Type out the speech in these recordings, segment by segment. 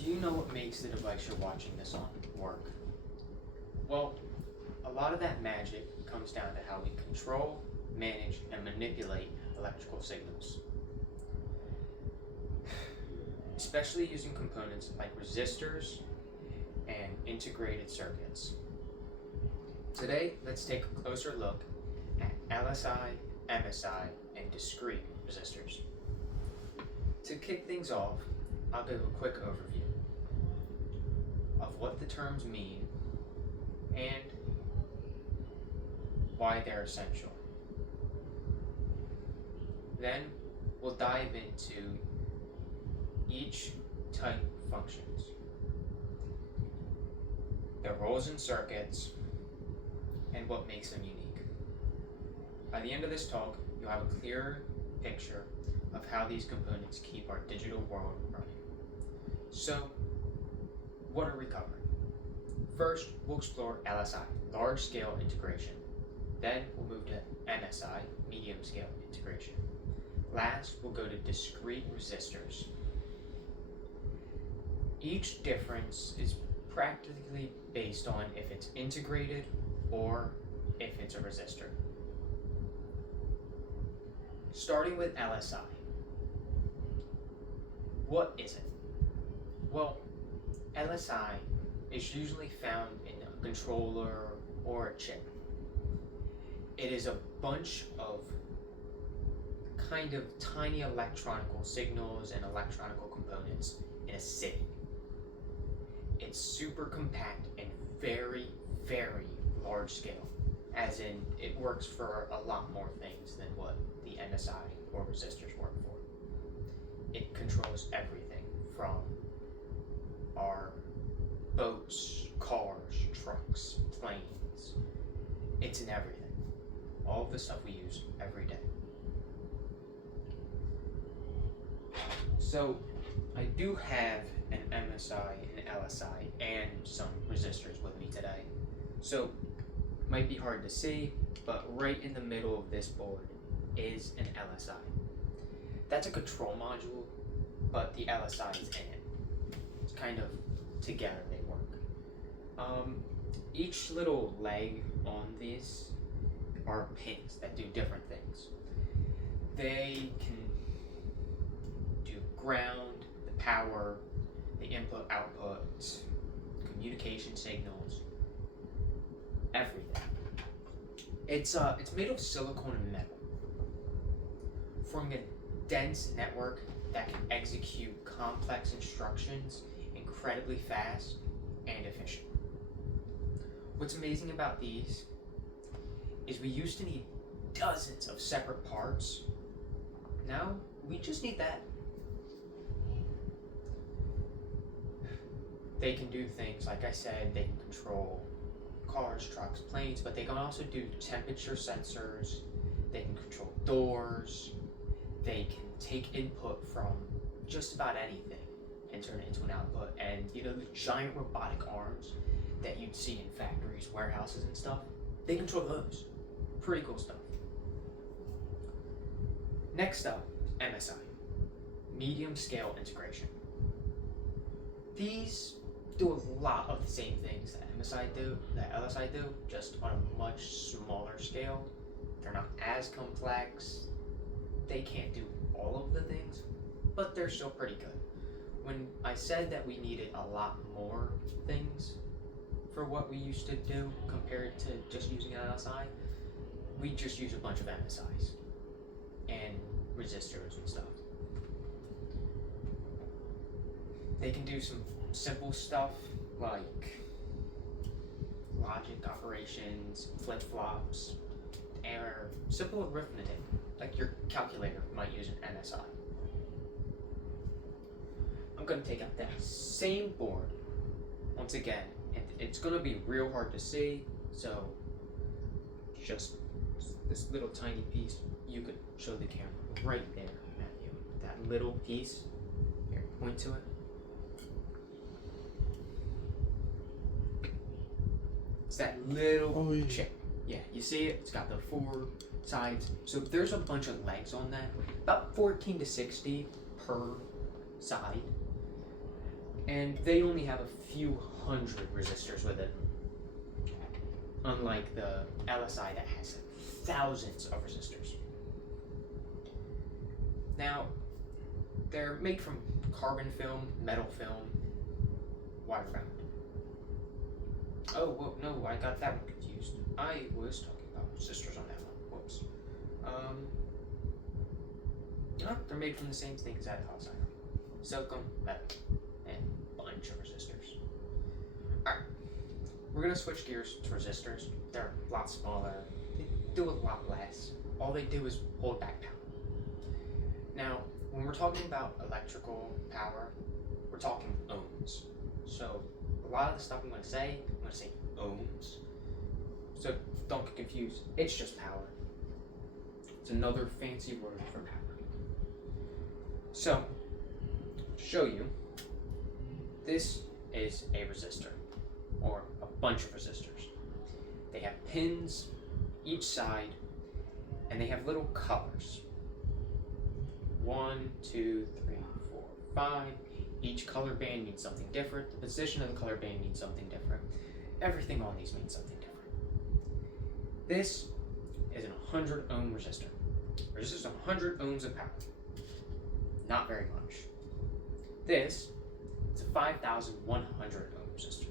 Do you know what makes the device you're watching this on work? Well, a lot of that magic comes down to how we control, manage, and manipulate electrical signals. Especially using components like resistors and integrated circuits. Today, let's take a closer look at LSI, MSI, and discrete resistors. To kick things off, I'll give a quick overview of what the terms mean and why they're essential. Then we'll dive into each type functions, their roles in circuits, and what makes them unique. By the end of this talk, you'll have a clearer picture of how these components keep our digital world running. So, what are we covering? First, we'll explore LSI, large-scale integration. Then we'll move to MSI, medium-scale integration. Last, we'll go to discrete resistors. Each difference is practically based on if it's integrated or if it's a resistor. Starting with LSI. What is it? Well, LSI is usually found in a controller or a chip. It is a bunch of kind of tiny electronical signals and electronical components in a city. It's super compact and very, very large scale, as in it works for a lot more things than what the MSI or resistors work for. It controls everything from our boats, cars, trucks, planes. It's in everything. All of the stuff we use every day. So I do have an MSI, an LSI, and some resistors with me today. So it might be hard to see, but right in the middle of this board is an LSI. That's a control module, but the LSI is in it. It's kind of together they work. Each little leg on these are pins that do different things. They can do ground, the power, the input, output, communication signals, everything. It's made of silicone and metal, forming a dense network that can execute complex instructions incredibly fast and efficient. What's amazing about these is we used to need dozens of separate parts. Now we just need that. They can do things, like I said, they can control cars, trucks, planes, but they can also do temperature sensors, they can control doors, they can take input from just about anything and turn it into an output. And you know, the giant robotic arms that you'd see in factories, warehouses and stuff, they control those. Pretty cool stuff. Next up, MSI, medium scale integration. These do a lot of the same things that MSI do, that LSI do, just on a much smaller scale. They're not as complex. They can't do all of the things, but they're still pretty good. When I said that we needed a lot more things for what we used to do compared to just using an LSI, we just use a bunch of MSIs and resistors and stuff. They can do some simple stuff like logic operations, flip-flops, or simple arithmetic, like your calculator might use an MSI. I'm going to take out that same board once again, and it's going to be real hard to see, so just this little tiny piece, you could show the camera right there at you. That little piece, here, point to it. It's that little chip. Yeah, you see it? It's got the 4 sides. So there's a bunch of legs on that, about 14 to 60 per side. and they only have a few hundred resistors with it, unlike the LSI that has thousands of resistors. Now, they're made from carbon film, metal film, wire bound. Oh, well, no, I got that one confused. I was talking about resistors on that one. Whoops. No, they're made from the same thing as that calciner. Silicon, metal, and a bunch of resistors. Alright, we're gonna switch gears to resistors. They're a lot smaller, they do a lot less. All they do is hold back power. Now, when we're talking about electrical power, we're talking ohms. So, a lot of the stuff I'm gonna say ohms. So, don't get confused, it's just power. It's another fancy word for power. So, to show you, this is a resistor, or a bunch of resistors. They have pins each side, and they have little colors. 1, 2, 3, 4, 5. Each color band means something different. The position of the color band means something different. Everything on these means something different. This is an 100 ohm resistor. Resistors 100 ohms of power. Not very much. This is a 5,100 ohm resistor.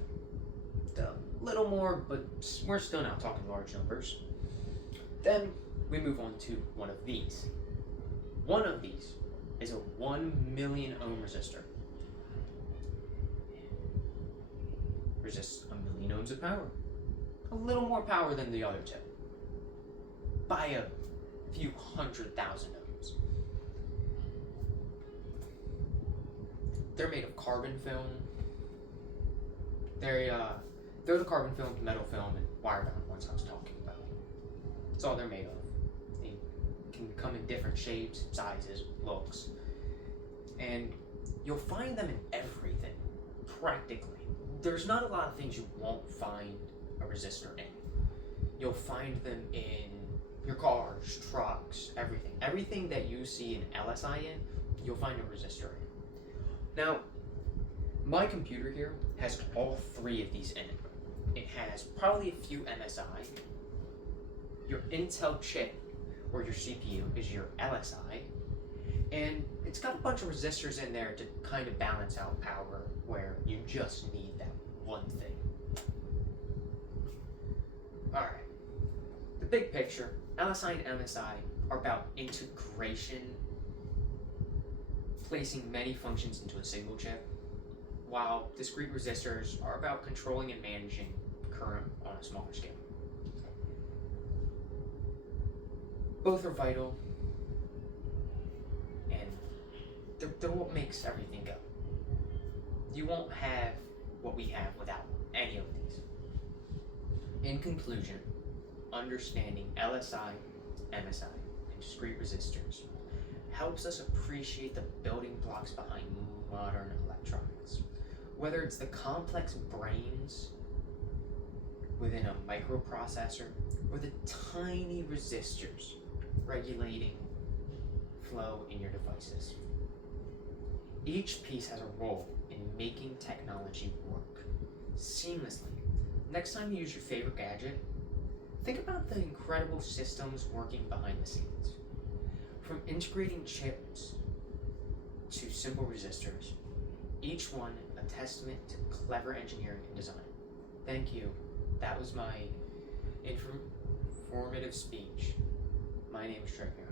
A little more, but we're still not talking large numbers. Then we move on to one of these. One of these is a 1 million ohm resistor. Resists 1 million ohms of power. A little more power than the other two. By a few 100,000 ohms. They're made of carbon film. They're the carbon film, metal film, and wire bound ones I was talking about. That's all they're made of. They can come in different shapes, sizes, looks. And you'll find them in everything, practically. There's not a lot of things you won't find a resistor in. You'll find them in your cars, trucks, everything. Everything that you see an LSI in, you'll find a resistor in. Now, my computer here has all three of these in it. It has probably a few MSI. Your Intel chip, or your CPU, is your LSI. And it's got a bunch of resistors in there to kind of balance out power where you just need that one thing. Alright. The big picture, LSI and MSI are about integration, placing many functions into a single chip, while discrete resistors are about controlling and managing current on a smaller scale. Both are vital, and they're what makes everything go. You won't have what we have without any of these. In conclusion, understanding LSI, MSI, and discrete resistors helps us appreciate the building blocks behind modern electronics. Whether it's the complex brains within a microprocessor or the tiny resistors regulating flow in your devices. Each piece has a role in making technology work seamlessly. Next time you use your favorite gadget, think about the incredible systems working behind the scenes. From integrating chips to simple resistors, each one a testament to clever engineering and design. Thank you. That was my informative speech. My name is Trevor.